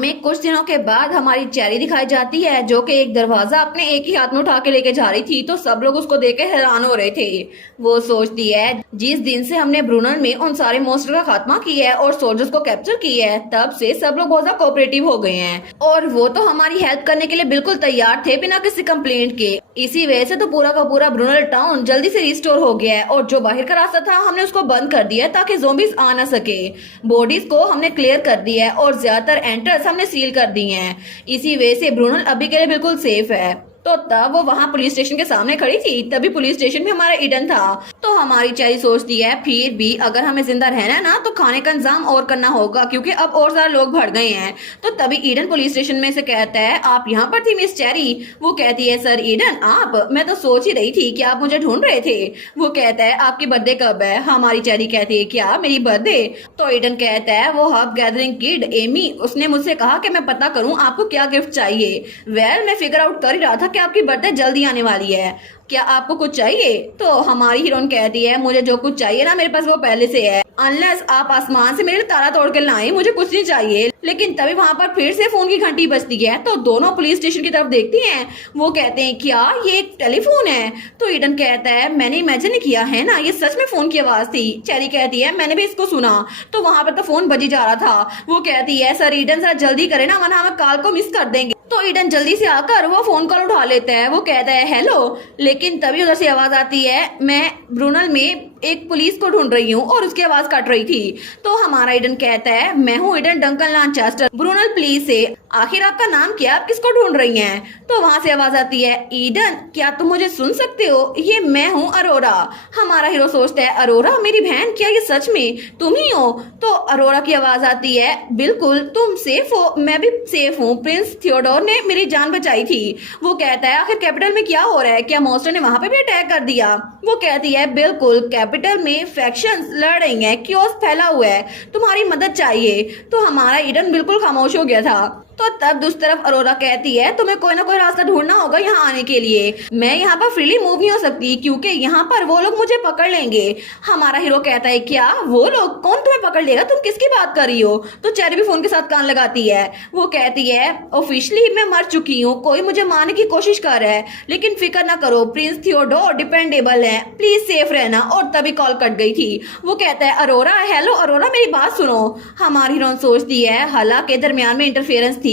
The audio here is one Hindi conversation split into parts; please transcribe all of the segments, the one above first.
हमें कुछ दिनों के बाद हमारी चेरी दिखाई जाती है जो कि एक दरवाजा अपने एक ही हाथ में उठा के लेके जा रही थी। तो सब लोग उसको देख के हैरान हो रहे थे। वो सोचती है जिस दिन से हमने ब्रूनल में उन सारे मॉन्स्टर का खात्मा किया है और सोल्जर्स को कैप्चर किया है, तब से सब लोग बहुत ज्यादा कोऑपरेटिव हो गए हैं और वो तो हमारी हेल्प करने के लिए बिल्कुल तैयार थे बिना किसी कंप्लेंट के। इसी वजह से तो पूरा का पूरा ब्रूनल टाउन जल्दी से रिस्टोर हो गया है और जो बाहर का रास्ता था हमने उसको बंद कर दिया है ताकि ज़ॉम्बीज आ ना सके। बॉडीज को हमने क्लियर कर दिया है और ज्यादातर एंट्रेंस हमने सील कर दिए हैं। इसी वजह से ब्रूनल अभी के लिए बिल्कुल सेफ है। तो तब वो वहाँ पुलिस स्टेशन के सामने खड़ी थी, तभी पुलिस स्टेशन में हमारा ईडन था। तो हमारी चेरी सोचती है फिर भी अगर हमें जिंदा रहना है ना तो खाने का इंतजाम और करना होगा क्योंकि अब और सारे लोग भर गए हैं। तो तभी ईडन पुलिस स्टेशन में से कहता है आप यहाँ पर थी मिस चेरी? वो कहती है सर ईडन आप, मैं तो सोच ही रही थी कि आप मुझे ढूंढ रहे थे। वो कहता है आपकी बर्थडे कब है? हमारी चेरी कहती है क्या मेरी बर्थडे? तो ईडन कहता है वो हब गैदरिंग किड एमी, उसने मुझसे कहा कि मैं पता करूं आपको क्या गिफ्ट चाहिए। वेल मैं फिगर आउट कर ही रहा था कि आपकी बर्थडे जल्दी आने वाली है, क्या आपको कुछ चाहिए? तो हमारी हीरोइन कहती है मुझे जो कुछ चाहिए ना मेरे पास वो पहले से है, अनलेस आप आसमान से मेरे तारा तोड़ के लाएं, मुझे कुछ नहीं चाहिए। लेकिन तभी वहाँ पर फिर से फोन की घंटी बजती है तो दोनों पुलिस स्टेशन की तरफ देखती हैं। वो कहते हैं क्या ये एक टेलीफोन है? तो ईडन कहता है मैंने इमेजिन किया है ना, ये सच में फोन की आवाज थी। चेरी कहती है मैंने भी इसको सुना, तो वहाँ पर तो फोन बजी जा रहा था। वो कहती है सर ईडन जरा जल्दी करे ना वरना हम कॉल को मिस कर देंगे। तो ईडन जल्दी से आकर वो फोन कॉल उठा लेता है। वो कहता है हेलो, लेकिन तभी उधर से आवाज आती है मैं ब्रूनल में एक पुलिस को ढूंढ रही हूँ और उसकी आवाज कट रही थी। तो हमारा ईडन कहता है मैं हूँ ईडन डंकन लांचेस्टर ब्रूनल पुलिस से, आखिर आपका नाम क्या, आप किसको ढूंढ रही हैं? तो वहां से आवाज आती है ईडन क्या तुम मुझे सुन सकते हो, ये मैं हूँ अरोरा। हमारा हीरो सोचता है अरोरा मेरी बहन, क्या ये सच में तुम ही हो? तो अरोरा की आवाज आती है बिल्कुल तुम सेफ हो, मैं भी सेफ हूँ, प्रिंस थियोडोर ने मेरी जान बचाई थी। वो कहता है आखिर कैपिटल में क्या हो रहा है, क्या मॉन्स्टर ने वहां पे भी अटैक कर दिया? वो कहती है बिल्कुल कैपिटल में फैक्शंस लड़ रही हैं, क्योस फैला हुआ है, तुम्हारी मदद चाहिए। तो हमारा ईडन बिल्कुल खामोश हो गया था। तो तब दूसरी तरफ अरोरा कहती है तुम्हें कोई ना कोई रास्ता ढूंढना होगा यहाँ आने के लिए, मैं यहाँ पर फ्रीली मूव नहीं हो सकती क्योंकि यहाँ पर वो लोग मुझे पकड़ लेंगे। हमारा हीरो कहता है क्या वो लोग, कौन तुम्हें पकड़ लेगा, तुम किसकी बात कर रही हो? तो चेरी भी फोन के साथ कान लगाती है। वो कहती है ऑफिशियली मैं मर चुकी हूँ, कोई मुझे मारने की कोशिश कर रहा है, लेकिन फिक्र ना करो प्रिंस थियोडोर डिपेंडेबल है, प्लीज सेफ रहना। और तभी कॉल कट गई थी। वो कहता है अरोरा हेलो अरोरा मेरी बात सुनो। हमारी हीरोइन सोचती है हालांकि दरमियान में इंटरफेरेंस थी,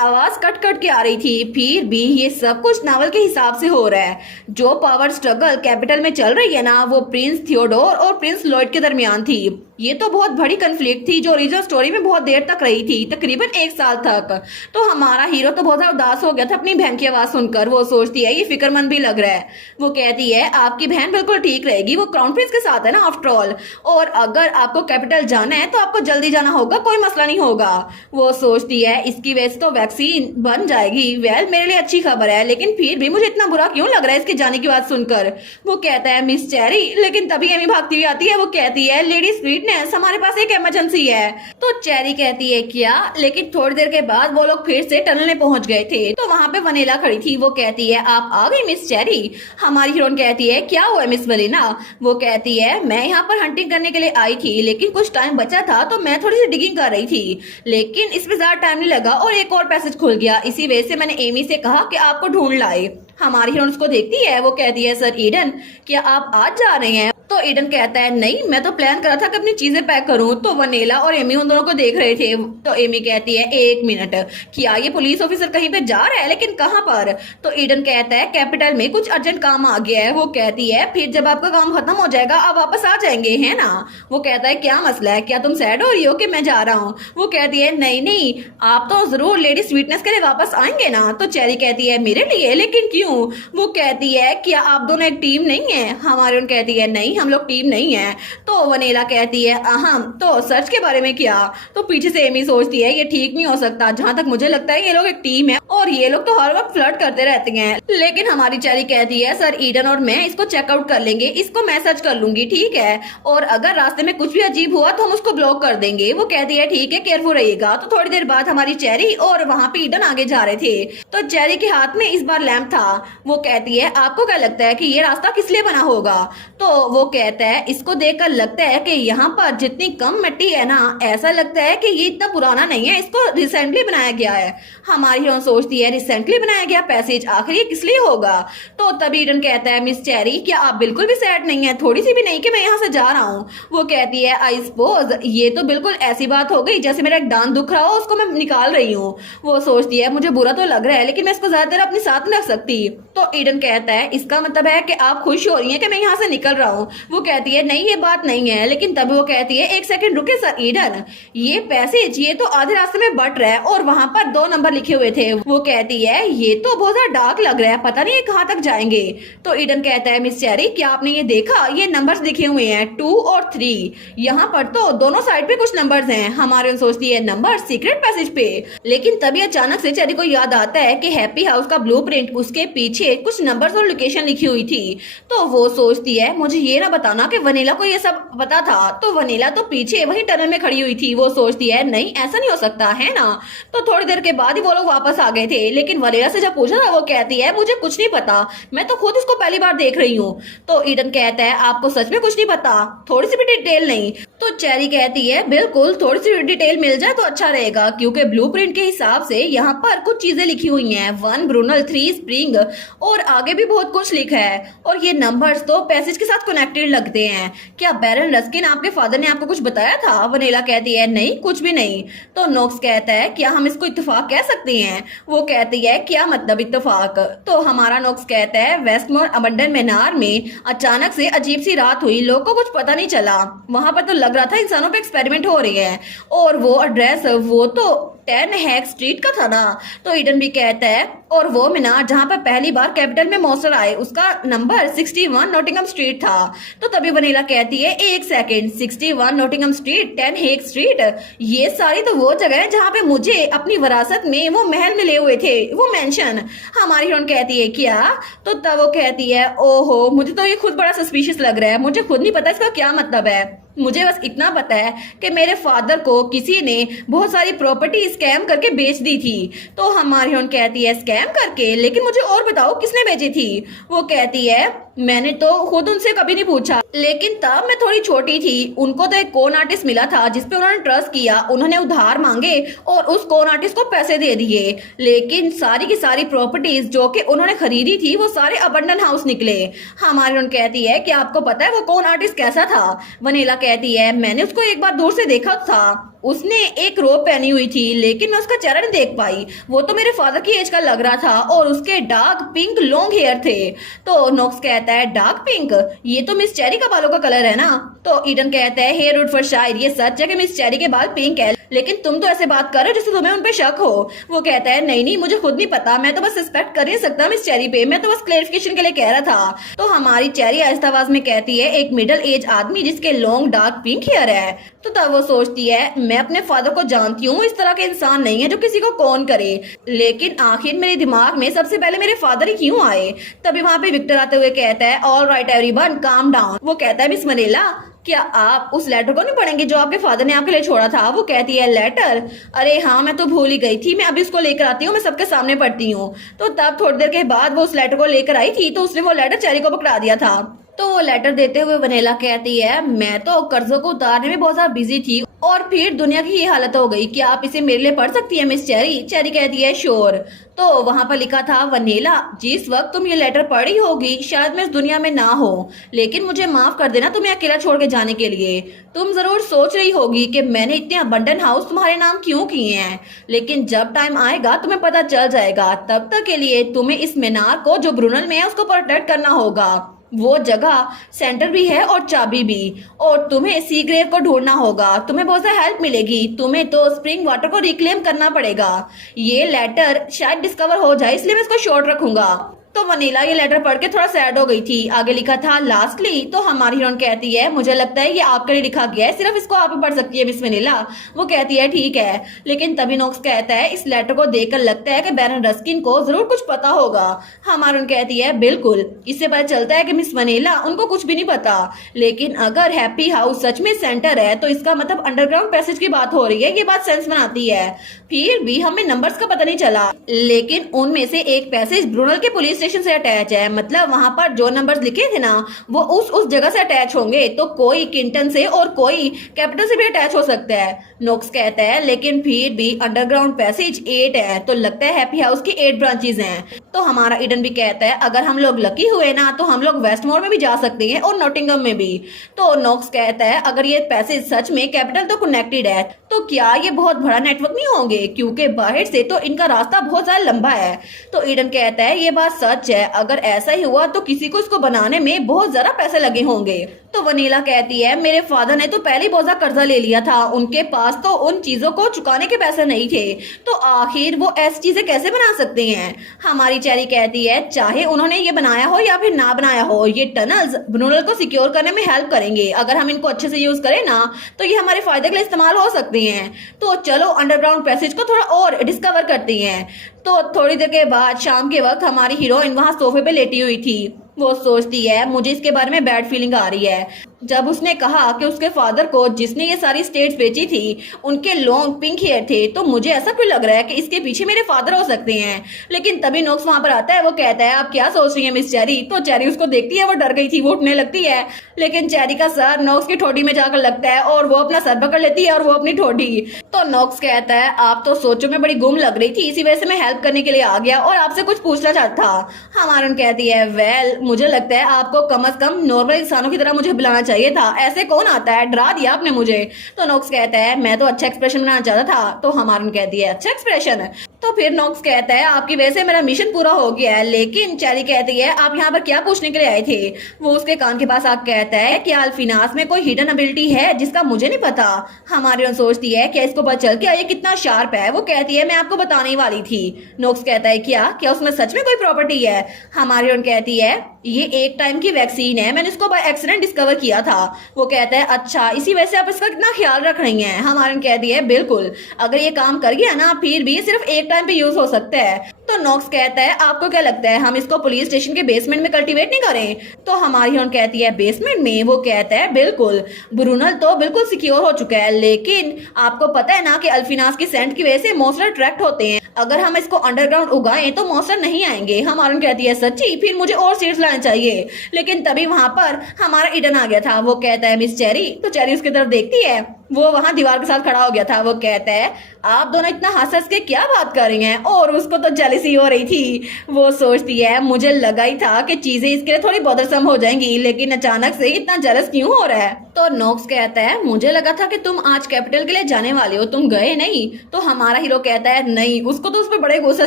आवाज कट कट के आ रही थी, फिर भी ये सब कुछ नावल के हिसाब से हो रहा है। जो पावर स्ट्रगल कैपिटल में चल रही है ना वो प्रिंस थियोडोर और प्रिंस लॉयड के दरमियान थी। ये तो बहुत बड़ी कन्फ्लिक्ट थी जो ओरिजिनल स्टोरी में बहुत देर तक रही थी, तकरीबन 1 साल तक। तो हमारा हीरो तो बहुत ज्यादा उदास हो गया था अपनी बहन की आवाज सुनकर। वो सोचती है ये फिक्रमंद भी लग रहा है। वो कहती है आपकी बहन बिल्कुल ठीक रहेगी, वो क्राउन प्रिंस के साथ है ना आफ्टर ऑल, और अगर आपको कैपिटल जाना है तो आपको जल्दी जाना होगा, कोई मसला नहीं होगा। वो सोचती है इसकी वजह से तो वैक्सीन बन जाएगी। वेल मेरे लिए अच्छी खबर है, लेकिन फिर भी मुझे इतना बुरा क्यों लग रहा है इसके जाने की बात सुनकर? वो कहता है मिस चेरी, लेकिन तभी एमी भागती हुई आती है। वो कहती है लेडी स्वीटनेस हमारे पास एक इमरजेंसी है। तो चेरी कहती है क्या? लेकिन थोड़ी देर के बाद वो लोग फिर से टनल में पहुंच गए थे। तो वहां पे वनीला खड़ी थी। वो कहती है आप आ गई मिस चेरी? हमारी हीरोइन कहती है क्या हुआ मिस वनीला? वो कहती है मैं यहाँ पर हंटिंग करने के लिए आई थी, लेकिन कुछ टाइम बचा था तो मैं थोड़ी सी डिगिंग कर रही थी, लेकिन इसमें ज्यादा टाइम नहीं लगा और एक और पैसेज खुल गया। इसी वजह से मैंने एमी से कहा कि आपको ढूंढ लाए। हमारी हीरोइन उसको देखती है। वो कहती है सर ईडन क्या आप आज जा रहे हैं? तो ईडन कहता है नहीं मैं तो प्लान करा था कि अपनी चीजें पैक करूं। तो वनीला और एमी उन दोनों को देख रहे थे। तो एमी कहती है 1 मिनट, क्या ये पुलिस ऑफिसर कहीं पे जा रहा है, लेकिन कहां पर? तो ईडन कहता है कैपिटल में कुछ अर्जेंट काम आ गया है। वो कहती है फिर जब आपका काम खत्म हो जाएगा आप वापस आ जाएंगे है ना? वो कहता है क्या मसला है, क्या तुम सैड हो रही हो कि मैं जा रहा हूँ? वो कहती है नहीं नहीं आप तो जरूर लेडी स्वीटनेस के लिए वापस आएंगे ना? तो चेरी कहती है मेरे लिए, लेकिन क्यों? वो कहती है क्या आप दोनों एक टीम नहीं है? हमारी उन कहती है नहीं हम लोग टीम नहीं है। तो वनीला कहती है अहम, तो सर्च के बारे में क्या? तो पीछे से एमी सोचती है ये ठीक नहीं हो सकता, जहां तक मुझे लगता है ये लोग एक टीम है और ये लोग तो हर वक्त फ्लर्ट करते रहते हैं। लेकिन हमारी चेरी कहती है सर ईडन और मैं इसको चेकआउट कर लेंगे, इसको मैं सर्च कर लूंगी ठीक है, और अगर रास्ते में कुछ भी अजीब हुआ तो हम उसको ब्लॉक कर देंगे। वो कहती है ठीक है केयरफुल रहिएगा। तो थोड़ी देर बाद हमारी चेरी और वहाँ पे ईडन आगे जा रहे थे। तो चेरी के हाथ में इस बार लैंप था। वो कहती है आपको क्या लगता है कि ये रास्ता किस लिए बना होगा? तो वो कहता है इसको देखकर लगता है कि यहाँ पर जितनी कम मिट्टी है ना, ऐसा लगता है कि ये इतना पुराना नहीं है, इसको रिसेंटली बनाया गया है। हमारी हीरोइन सोचती है रिसेंटली बनाया गया पैसेज, आखिर ये किस लिए होगा। तो तभी ईडन कहता है मिस चेरी क्या आप बिल्कुल भी सैड नहीं है, थोड़ी सी भी नहीं कि मैं यहाँ से जा रहा हूँ। वो कहती है आई सपोज ये तो बिल्कुल ऐसी बात हो गई जैसे मेरा एक दांत दुख रहा हो, उसको मैं निकाल रही हूँ। वो सोचती है मुझे बुरा तो लग रहा है लेकिन मैं इसको ज्यादा देर अपने साथ नहीं रख सकती। तो ईडन कहता है इसका मतलब है कि आप खुश हो रही हैं कि मैं यहाँ से निकल रहा हूँ। वो कहती है नहीं ये बात नहीं है, लेकिन तभी वो कहती है एक सेकंड रुके सर ईडन, ये पैसेज ये तो आधे रास्ते में बट रहा है और वहां पर 2 नंबर लिखे हुए थे। वो कहती है ये तो बहुत ज्यादा डार्क लग रहा है, पता नहीं ये कहाँ तक जाएंगे। तो ईडन कहता है मिस चेरी क्या आपने ये देखा, ये नंबर्स लिखे हुए हैं 2 और 3, यहाँ पर तो दोनों साइड पे कुछ नंबर्स हैं। हमारे सोचती है नंबर सीक्रेट पैसेज पे, लेकिन तभी अचानक से चेरी को याद आता है कि हैप्पी हाउस का ब्लूप्रिंट उसके पीछे कुछ नंबर्स और लोकेशन लिखी हुई थी। तो वो सोचती है मुझे ये ना बताना कि वनीला को ये सब पता था। तो वनीला तो पीछे वही टनल में खड़ी हुई थी। वो सोचती है नहीं ऐसा नहीं हो सकता है ना। तो थोड़ी देर के बाद ही वो लोग वापस आ गए थे, लेकिन वनीला से जब पूछा था वो कहती है मुझे कुछ नहीं पता, मैं तो खुद इसको पहली बार देख रही हूँ। तो ईडन कहता है आपको सच में कुछ नहीं पता, थोड़ी सी भी डिटेल नहीं। तो चेरी कहती है बिल्कुल थोड़ी सी डिटेल मिल जाए तो अच्छा रहेगा, क्योंकि ब्लूप्रिंट के हिसाब से यहाँ पर कुछ चीजें लिखी हुई हैं 1 ब्रूनल 3 स्प्रिंग और आगे भी बहुत कुछ लिखा है। और ये नंबर्स तो पैसेज के साथ कनेक्टेड लगते हैं। क्या बैरन रस्किन आपके फादर ने आपको कुछ बताया था। वनीला कहती है नहीं कुछ भी नहीं। तो नोक्स कहता है क्या हम इसको इत्तेफाक कह सकते हैं। वो कहती है क्या मतलब इत्तेफाक। तो हमारा नोक्स कहता है वेस्टमोर अबंडन मीनार में अचानक से अजीब सी रात हुई, लोगों को कुछ पता नहीं चला। वहां पर तो लग रहा था इंसानों पे एक्सपेरिमेंट हो रही है, और वो एड्रेस वो तो 10 हैक स्ट्रीट का था ना। तो ईडन भी कहता है और वो मीनार जहां पर पहली बार कैपिटल में मॉन्स्टर आए उसका नंबर 61 नॉटिंगम स्ट्रीट था। तो तभी वनीला कहती है एक second 61 Nottingham street 10 hack street, ये सारी तो वो जगह है जहां पे मुझे अपनी विरासत में वो महल मिले हुए थे, वो मेंशन। हमारी हीरोइन कहती है क्या। तो तब वो कहती है ओहो मुझे तो ये खुद बड़ा सस्पिशियस लग रहा है, मुझे खुद नहीं पता इसका क्या मतलब है। मुझे बस इतना पता है कि मेरे फादर को किसी ने बहुत सारी प्रॉपर्टी स्कैम करके बेच दी थी। तो हमारी हीरोइन कहती है स्कैम करके, लेकिन मुझे और बताओ किसने बेची थी। वो कहती है मैंने तो खुद उनसे कभी नहीं पूछा, लेकिन तब मैं थोड़ी छोटी थी, उनको तो एक कॉन आर्टिस्ट मिला था जिसपे उन्होंने ट्रस्ट किया, उन्होंने उधार मांगे और उस कॉन आर्टिस्ट को पैसे दे दिए, लेकिन सारी की सारी प्रॉपर्टीज जो कि उन्होंने खरीदी थी वो सारे अबंडन हाउस निकले। हमारी उन्होंने कहती है कि आपको पता है वो कॉन आर्टिस्ट कैसा था। वनीला कहती है मैंने उसको एक बार दूर से देखा था, उसने एक रोब पहनी हुई थी लेकिन मैं उसका चेहरा नहीं देख पाई, वो तो मेरे फादर की एज का लग रहा था और उसके डार्क पिंक लॉन्ग हेयर थे। तो नोक्स कहता है डार्क पिंक, ये तो मिस चेरी का बालों का कलर है ना। तो ईडन कहता है हेयर वुड फॉर शायर, ये सच है कि मिस चेरी के बाल पिंक है, लेकिन तुम तो ऐसे बात कर रहे हो जैसे तुम्हें उन पे शक हो। वो कहता है नहीं नहीं मुझे खुद नहीं पता, मैं तो बस सस्पेक्ट कर नहीं सकता मिस चेरी पे, मैं तो बस क्लेरिफिकेशन के लिए कह रहा था। तो हमारी चेरी आहिस्ता आवाज में कहती है एक मिडिल एज आदमी जिसके लॉन्ग डार्क पिंक हेयर है। तो तब वो सोचती है मैं अपने फादर को जानती हूँ, इस तरह के इंसान नहीं है जो किसी को कौन करे, लेकिन आखिर मेरे दिमाग में सबसे पहले मेरे फादर ही क्यों आए। तभी वहां पे विक्टर आते हुए कहता है all right everyone calm down. वो कहता है मिस मनीला क्या आप उस लेटर को नहीं पढ़ेंगे जो आपके फादर ने आपके लिए छोड़ा था। वो कहती है लेटर, अरे हाँ मैं तो भूल ही गई थी, मैं अभी उसको लेकर आती हूँ, मैं सबके सामने पढ़ती हूँ। तो तब थोड़ी देर के बाद वो उस लेटर को लेकर आई थी, तो उसने वो लेटर चेरी को पकड़ा दिया था। तो वो लेटर देते हुए वनीला कहती है मैं तो कर्जों को उतारने में बहुत ज्यादा बिजी थी और फिर दुनिया की ये हालत हो गई, क्या आप इसे मेरे लिए पढ़ सकती है मिस चेरी। चेरी कहती है श्योर। तो वहां पर लिखा था वनीला जिस वक्त तुम ये लेटर पढ़ी होगी शायद मैं इस दुनिया में ना हो, लेकिन मुझे माफ कर देना तुम्हें अकेला छोड़ के जाने के लिए। तुम जरूर सोच रही होगी कि मैंने इतने अबंडन हाउस तुम्हारे नाम क्यों किए हैं, लेकिन जब टाइम आएगा तुम्हें पता चल जाएगा। तब तक के लिए तुम्हें इस मीनार को जो ब्रूनल में है उसको प्रोटेक्ट करना होगा, वो जगह सेंटर भी है और चाबी भी, और तुम्हें सी ग्रेव को ढूंढना होगा, तुम्हें बहुत सा हेल्प मिलेगी, तुम्हें तो स्प्रिंग वाटर को रिक्लेम करना पड़ेगा। ये लेटर शायद डिस्कवर हो जाए इसलिए मैं इसको शॉर्ट रखूंगा। तो वनीला ये लेटर पढ़ के थोड़ा सैड हो गई थी। आगे लिखा था लास्टली। तो हमारी हीरोइन कहती है मुझे लगता है ये आपके लिए लिखा गया है, सिर्फ इसको आप ही पढ़ सकती है मिस वनीला। वो कहती है ठीक है, लेकिन तभी नोक्स कहता है इस लेटर को देखकर लगता है कि बैरन रस्किन को जरूर कुछ पता होगा। हमारी हीरोइन कहती है बिल्कुल, इससे पता चलता है कि मिस वनीला उनको कुछ भी नहीं पता, लेकिन अगर हैप्पी हाउस सच में सेंटर है तो इसका मतलब अंडरग्राउंड पैसेज की बात हो रही है, ये बात सेंस बनाती है। फिर भी हमें नंबर्स का पता नहीं चला, लेकिन उनमें से एक पैसेज ब्रूनल के पुलिस स्टेशन से अटैच है, मतलब वहां पर जो नंबर्स लिखे थे ना वो उस जगह से अटैच होंगे, तो कोई किंटन से और कोई कैपिटल से भी अटैच हो सकता है। नोक्स कहता है लेकिन फिर भी अंडरग्राउंड पैसेज 8 है, तो लगता है हैप्पी हाउस की 8 ब्रांचेज हैं। तो हमारा ईडन भी कहता है अगर हम लोग लकी हुए ना तो हम लोग वेस्टमोर में भी जा सकते हैं और नॉटिंगम में भी। तो नोक्स कहता है अगर ये पैसेज सच में कैपिटल तो कनेक्टेड है तो क्या ये बहुत बड़ा नेटवर्क नहीं होंगे, क्योंकि बाहर से तो इनका रास्ता बहुत ज्यादा लंबा है। तो ईडन कहता है ये बात सच है, अगर ऐसा ही हुआ तो किसी को इसको बनाने में बहुत ज्यादा पैसे लगे होंगे। तो वनीला कहती है मेरे फादर ने तो पहले बहुत ज्यादा कर्जा ले लिया था, उनके पास तो उन चीजों को चुकाने के पैसे नहीं थे, तो आखिर वो ऐसी चीजें कैसे बना सकते हैं। हमारी चेरी कहती है चाहे उन्होंने ये बनाया हो या फिर ना बनाया हो, ये टनल्स ब्रूनल को सिक्योर करने में हेल्प करेंगे। अगर हम इनको अच्छे से यूज करें ना तो ये हमारे फायदे के लिए इस्तेमाल हो सकते हैं। तो चलो अंडरग्राउंड पैसेज को थोड़ा और डिस्कवर करते हैं। तो थोड़ी देर के बाद शाम के वक्त हमारी हीरोइन वहां सोफे पे लेटी हुई थी। वो सोचती है मुझे इसके बारे में बैड फीलिंग आ रही है। जब उसने कहा कि उसके फादर को जिसने ये सारी स्टेट्स बेची थी उनके लॉन्ग पिंक हेयर थे, तो मुझे ऐसा क्यों लग रहा है कि इसके पीछे मेरे फादर हो सकते हैं। लेकिन तभी नोक्स वहां पर आता है, वो कहता है आप क्या सोच रही हैं मिस चेरी। तो चेरी उसको देखती है, वो डर गई थी, वो उठने लगती है, लेकिन चेरी का सर नोक्स की ठोडी में जाकर लगता है और वो अपना सर पकड़ लेती है और वो अपनी ठोडी। तो नोक्स कहता है आप तो सोचो में बड़ी गुम लग रही थी, इसी वजह से मैं हेल्प करने के लिए आ गया और आपसे कुछ पूछना चाहता था। हमारन कहती है वेल मुझे लगता है आपको कम से कम नॉर्मल इंसानों की तरह मुझे बुलाना चाहिए था, ऐसे कौन आता है, डरा दिया आपने मुझे। तो नोक्स कहता है मैं तो अच्छा एक्सप्रेशन बनाना चाहता था। तो हमारन कहती है अच्छा एक्सप्रेशन। तो फिर नोक्स कहता है आपकी वजह से मेरा मिशन पूरा हो गया है। लेकिन चेरी कहती है आप यहाँ पर क्या पूछने के लिए आए थे। वो उसके कान के पास आकर कहता है कि अल्फिनास में कोई हिडन एबिलिटी है जिसका मुझे नहीं पता। हमारी सोचती है क्या इसको पता चल के ये कितना शार्प है। वो कहती है मैं आपको बताने ही वाली थी। नोक्स कहता है क्या उसमें सच में कोई प्रॉपर्टी है। हमारी कहती है ये एक टाइम की वैक्सीन है, मैंने इसको बाय एक्सीडेंट डिस्कवर किया था। वो कहता है अच्छा इसी वजह से आप इसका कितना ख्याल रख रही हैं। हमारी कहती है बिल्कुल, अगर ये काम कर गया ना फिर भी सिर्फ एक टाइम पे यूज हो सकता है। तो नोक्स कहता है आपको क्या लगता है हम इसको पुलिस स्टेशन के बेसमेंट में कल्टीवेट नहीं करें। तो हमारी कहती है बेसमेंट में। वो कहता है बिल्कुल, ब्रूनल तो बिल्कुल सिक्योर हो चुका है, लेकिन आपको पता है ना कि अल्फिनास की सेंट की वजह से मॉन्स्टर अट्रैक्ट होते हैं, अगर हम इसको अंडरग्राउंड उगाएं तो मॉन्स्टर नहीं आएंगे। हमारी कहती है सच्ची, फिर मुझे और सीड्स लाने चाहिए। लेकिन तभी वहां पर हमारा ईडन आ गया था। वो कहता है मिस चेरी। तो चेरी उसकी तरफ देखती है, वो वहां दीवार के साथ खड़ा हो गया था। वो कहता है आप दोनों इतना हंस के क्या बात कर रही हैं, और उसको तो जेलसी हो रही थी। वो सोचती है मुझे लगा ही था कि चीजें इसके लिए थोड़ी बॉदरसम हो जाएंगी, लेकिन अचानक से इतना जेलस क्यों हो रहा है। तो नोक्स कहता है मुझे लगा था कि तुम आज कैपिटल के लिए जाने वाले हो, तुम गए नहीं। तो हमारा हीरो कहता है नहीं, उसको तो उस पर बड़े गुस्सा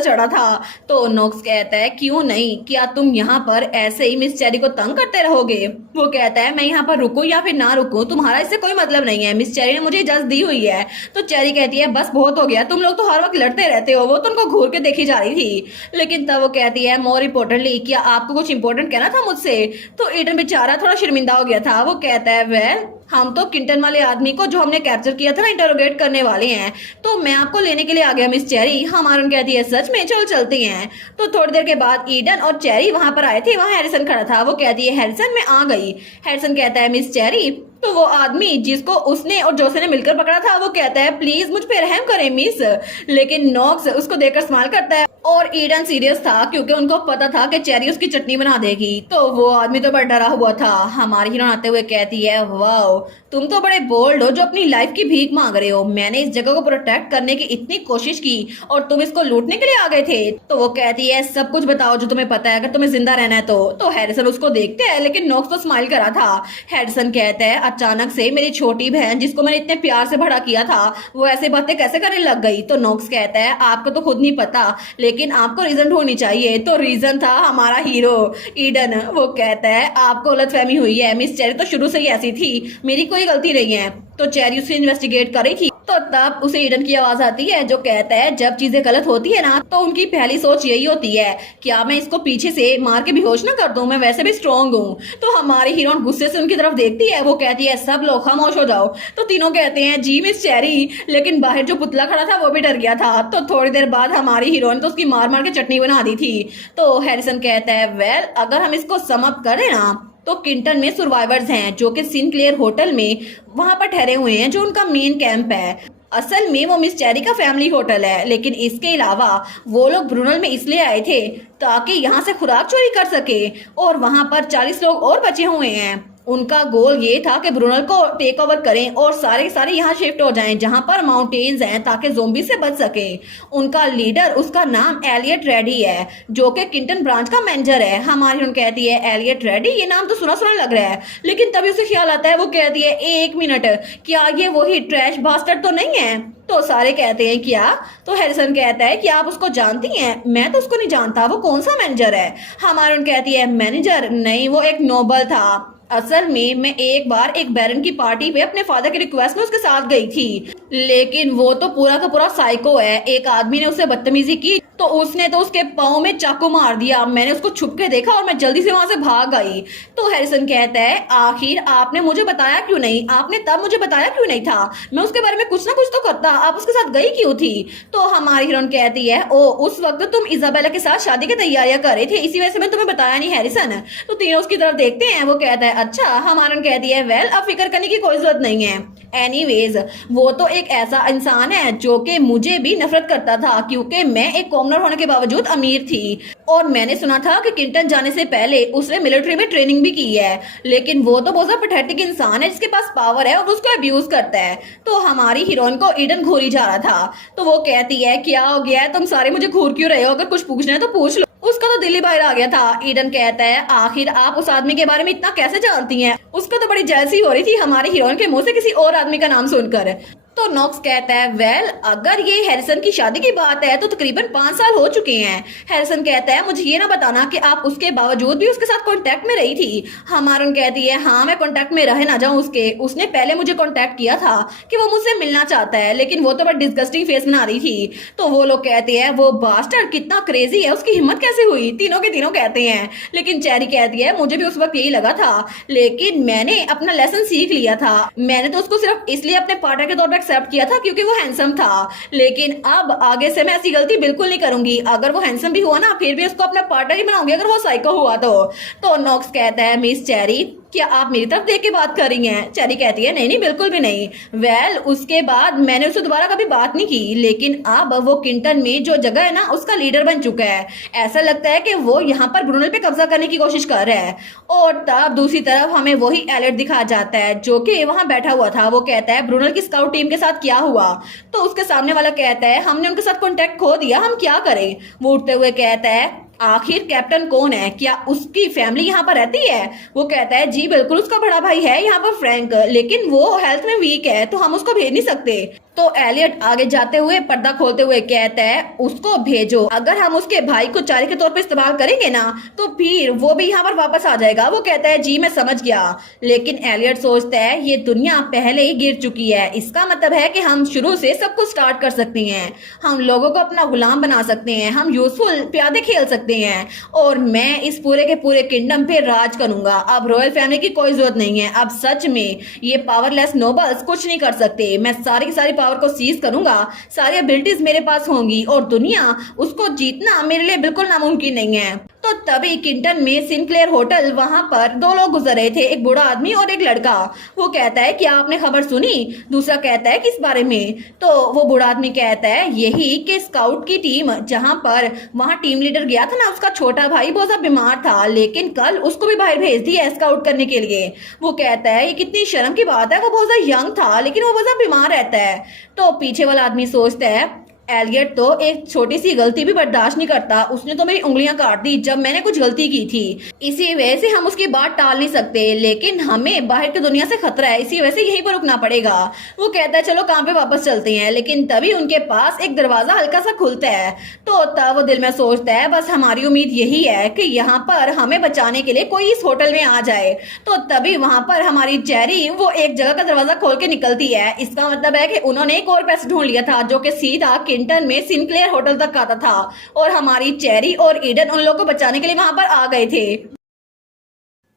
चढ़ा था। तो नोक्स कहता है क्यों नहीं, क्या तुम यहाँ पर ऐसे ही मिस चेरी को तंग करते रहोगे। वो कहता है मैं यहाँ पर रुकूं या फिर ना रुकूं तुम्हारा इससे कोई मतलब नहीं है, मिस चेरी ने मुझे इजाजत दी हुई है। तो चेरी कहती है बस बहुत हो गया, तुम लोग तो हर वक्त लड़ते रहते हो। वो तो उनको घूर के देखी जा रही थी। लेकिन तब वो कहती है मोर इम्पोर्टेंटली क्या आपको कुछ इंपॉर्टेंट कहना था मुझसे। तो ईडन बेचारा थोड़ा शर्मिंदा हो गया था। वो कहता है वेल हम तो किंटन वाले आदमी को जो हमने कैप्चर किया था ना इंटरोगेट करने वाले हैं, तो मैं आपको लेने के लिए आ गया मिस चेरी। हमारन कहती है सच में, चलो चलते हैं। तो थोड़ी देर के बाद ईडन और चेरी वहां पर आए थे, वहां हैरिसन खड़ा था। वो कहती है हैरिसन मैं आ गई। हैरिसन कहता है मिस चेरी। तो वो आदमी जिसको उसने और जोसे ने मिलकर पकड़ा था वो कहता है प्लीज मुझ पे रहम करें मिस। लेकिन नॉक्स उसको देखकर स्माइल करता है और ईडन सीरियस था क्योंकि उनको पता था कि चेरी उसकी चटनी बना देगी। तो वो आदमी तो बड़ा डरा हुआ था। हमारी हीरोइन आते हुए कहती है वाओ तुम तो बड़े बोल्ड हो जो अपनी लाइफ की भीख मांग रहे हो। मैंने इस जगह को प्रोटेक्ट करने की इतनी कोशिश की और तुम इसको लूटने के लिए आ गए थे। तो वो कहती है सब कुछ बताओ जो तुम्हें पता है, अगर तुम्हें जिंदा रहना है तो हैरिसन उसको देखते हैं, लेकिन नॉक्स तो स्माइल करा था। हैरिसन कहता है अचानक से मेरी छोटी बहन जिसको मैंने इतने प्यार से बड़ा किया था वो ऐसे बातें कैसे करने लग गई। तो नॉक्स कहता है आपको तो खुद नहीं पता, लेकिन आपको रीजन ढूंढनी चाहिए। तो रीजन था हमारा हीरो ईडन। वो कहता है आपको गलतफहमी हुई है, मिस चेरी तो शुरू से ही ऐसी थी, मेरी कोई गलती नहीं है। तो चेरी उसे इन्वेस्टिगेट कर रही थी। तो तब उसे ईडन की आवाज आती है जो कहता है जब चीजें गलत होती है ना तो उनकी पहली सोच यही होती है क्या मैं इसको पीछे से मार के बेहोश ना कर दूं, मैं वैसे भी स्ट्रॉन्ग हूँ। तो हमारी हीरोइन गुस्से से उनकी तरफ देखती है। वो कहती है सब लोग खामोश हो जाओ। तो तीनों कहते हैं जी मिस चेरी, लेकिन बाहर जो पुतला खड़ा था वो भी डर गया था। तो थोड़ी देर बाद हमारी हीरोइन तो उसकी मार मार के चटनी बना दी थी। तो हैरिसन कहता है वेल अगर हम इसको सम अप करें ना तो किंटन में सर्वाइवर्स हैं जो कि सिनक्लेयर होटल में वहां पर ठहरे हुए हैं जो उनका मेन कैंप है। असल में वो मिस चेरी का फैमिली होटल है, लेकिन इसके अलावा वो लोग ब्रुनल में इसलिए आए थे ताकि यहाँ से खुराक चोरी कर सके, और वहां पर 40 लोग और बचे हुए हैं। उनका गोल ये था कि ब्रुनल को टेक ओवर करें और सारे के सारे यहाँ शिफ्ट हो जाएं जहां पर माउंटेन्स हैं ताकि ज़ोंबी से बच सके। उनका लीडर, उसका नाम एलियट रेडी है, जो कि किंटन ब्रांच का मैनेजर है। हमारी हीरोइन कहती है एलियट रेडी, ये नाम तो सुना सुना लग रहा है, लेकिन तभी उसे ख्याल आता है, वो कहती है एक मिनट, क्या ये वही ट्रैश बास्टर्ड तो नहीं है? तो सारे कहते हैं क्या? तो हैरिसन कहता है कि आप उसको जानती हैं? मैं तो उसको नहीं जानता, वो कौन सा मैनेजर है? हमारी कहती है मैनेजर नहीं, वो एक नोबल था। असल में मैं एक बार एक बैरन की पार्टी पे अपने फादर की रिक्वेस्ट में उसके साथ गई थी, लेकिन वो तो पूरा का पूरा साइको है। एक आदमी ने उससे बदतमीजी की तो उसने तो उसके पाँव में चाकू मार दिया। मैंने उसको छुप के देखा और मैं जल्दी से वहां से भाग आई। तो हैरिसन कहता है आखिर आपने मुझे बताया क्यों नहीं? आपने तब मुझे बताया क्यों नहीं था? मैं उसके बारे में कुछ ना कुछ तो करता, आप उसके साथ गई क्यों थी? तो हमारी हीरोइन कहती है ओ उस वक्त तुम इजाबेला के साथ शादी की तैयारियां कर रहे थे, इसी वजह से मैं तुम्हें बताया नहीं हैरिसन। तो तीनों उसकी तरफ देखते हैं, वो कहता है अच्छा। हमारी कहती है वेल अब फिक्र करने की कोई जरूरत नहीं है। एनीवेज वो तो एक ऐसा इंसान है जो कि मुझे भी नफरत करता था, क्योंकि मैं एक कॉमनर होने के बावजूद अमीर थी, और मैंने सुना था कि किंटन जाने से पहले उसने मिलिट्री में ट्रेनिंग भी की है। लेकिन वो तो बहुत पैथेटिक इंसान है जिसके पास पावर है और उसको अब्यूज करता है। तो हमारी हीरोइन को ईडन घूरी जा रहा था, तो वो कहती है क्या हो गया है, तुम सारे मुझे घूर क्यों रहे हो? अगर कुछ पूछना है तो पूछ लो। उसका तो दिल ही बाहर आ गया था। ईडन कहता है आखिर आप उस आदमी के बारे में इतना कैसे जानती हैं? उसका तो बड़ी जेलसी हो रही थी हमारी हीरोइन के मुंह से किसी और आदमी का नाम सुनकर। तो नॉक्स कहता है वेल अगर ये हैरिसन की शादी की बात है तो तकरीबन 5 साल हो चुके हैं। हैरिसन कहता है मुझे ये ना बताना कि आप उसके बावजूद भी उसके साथ कांटेक्ट में रही थी। हमारन कहती है हाँ मैं कांटेक्ट में रह ना जाऊं उसने पहले मुझे कांटेक्ट किया था कि वो मुझसे मिलना चाहता है, लेकिन वो तो बड़ा डिस्गस्टिंग फेस बना रही थी। तो वो लोग कहते हैं वो बास्टर्ड कितना क्रेजी है, उसकी हिम्मत कैसे हुई? तीनों के तीनों कहते हैं। लेकिन चेरी कहती है मुझे भी उस वक्त यही लगा था, लेकिन मैंने अपना लेसन सीख लिया था। मैंने तो उसको सिर्फ इसलिए अपने पार्टनर के तौर पर एक्सेप्ट किया था क्योंकि वो हैंडसम था, लेकिन अब आगे से मैं ऐसी गलती बिल्कुल नहीं करूंगी। अगर वो हैंडसम भी हुआ ना फिर भी उसको अपना पार्टनर ही बनाऊंगी अगर वो साइको हुआ तो नॉक्स कहता है मिस चेरी क्या आप मेरी तरफ देख के बात कर रही हैं? चेरी कहती है नहीं नहीं बिल्कुल भी नहीं। वेल उसके बाद मैंने उससे दोबारा कभी बात नहीं की, लेकिन अब वो किंटन में जो जगह है ना उसका लीडर बन चुका है। ऐसा लगता है कि वो यहाँ पर ब्रुनल पे कब्जा करने की कोशिश कर रहा है। और तब दूसरी तरफ हमें वही एलियट दिखाया जाता है जो कि वहां बैठा हुआ था। वो कहता है ब्रुनल की स्काउट टीम के साथ क्या हुआ? तो उसके सामने वाला कहता है हमने उनके साथ कॉन्टेक्ट खो दिया, हम क्या करें? वो उठते हुए कहता है आखिर कैप्टन कौन है? क्या उसकी फैमिली यहाँ पर रहती है? वो कहता है जी बिल्कुल, उसका बड़ा भाई है यहाँ पर फ्रैंक, लेकिन वो हेल्थ में वीक है तो हम उसको भेज नहीं सकते। तो एलियट आगे जाते हुए पर्दा खोलते हुए कहता है उसको भेजो, अगर हम उसके भाई को चारे के तौर पर इस्तेमाल करेंगे ना तो फिर वो भी यहाँ पर वापस आ जाएगा। वो कहता है जी मैं समझ गया, लेकिन एलियट सोचता है ये दुनिया पहले ही गिर चुकी है, इसका मतलब है कि हम शुरू से सब कुछ स्टार्ट कर सकते हैं, हम लोगों को अपना गुलाम बना सकते हैं, हम यूजफुल प्यादे खेल सकते हैं, और मैं इस पूरे के पूरे किंगडम पे राज करूंगा। अब रॉयल फैमिली की कोई जरूरत नहीं है। अब सच में ये पावरलेस नोबल्स कुछ नहीं कर सकते। मैं सारी की सारी पावर को सीज करूंगा, सारी एबिलिटीज मेरे पास होंगी और दुनिया उसको जीतना मेरे लिए बिल्कुल नामुमकिन नहीं है। तो तभी किंटन में सिंक्लेयर होटल, वहां पर 2 लोग गुजर रहे थे, एक बूढ़ा आदमी और एक लड़का। वो कहता है क्या आपने खबर सुनी? दूसरा कहता है किस बारे में? तो वो बूढ़ा आदमी कहता है यही कि स्काउट की टीम जहां पर वहां टीम लीडर गया था ना उसका छोटा भाई बहुत ज्यादा बीमार था, लेकिन कल उसको भी बाहर भेज दिया स्काउट करने के लिए। वो कहता है ये कितनी शर्म की बात है, वो बहुत ज्यादा यंग था लेकिन वो बहुत ज्यादा बीमार रहता है। तो पीछे वाला आदमी सोचता है एलियट तो एक छोटी सी गलती भी बर्दाश्त नहीं करता, उसने तो मेरी उंगलियां काट दी जब मैंने कुछ गलती की थी, इसी वजह से हम उसकी बात टाल नहीं सकते, लेकिन हमें बाहर की दुनिया से खतरा है, इसी वजह से यहीं पर रुकना पड़ेगा। वो कहता है चलो काम पे वापस चलते हैं, लेकिन तभी उनके पास एक दरवाजा हल्का सा खुलता है। तो तब वो दिल में सोचता है बस हमारी उम्मीद यही है कि यहाँ पर हमें बचाने के लिए कोई इस होटल में आ जाए। तो तभी वहां पर हमारी चेरी वो एक जगह का दरवाजा खोल के निकलती है। इसका मतलब है कि उन्होंने एक और पैसे ढूंढ लिया था जो कि सीधा किंटन में सिंक्लेयर होटल तक आता था, और हमारी चेरी और ईडन उन लोगों को बचाने के लिए वहां पर आ गए थे।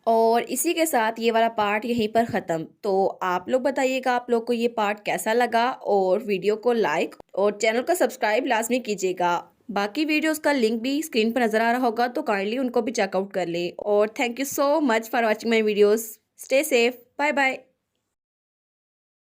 और इसी के साथ ये वाला पार्ट यहीं पर ख़त्म। तो आप लोग बताइएगा आप लोग को ये पार्ट कैसा लगा, और वीडियो को लाइक और चैनल को सब्सक्राइब लाजमी कीजिएगा। बाकी वीडियोस का लिंक भी स्क्रीन पर नज़र आ रहा होगा, तो काइंडली उनको भी चेकआउट कर ले। और thank you so much for watching my videos. Stay safe, bye bye.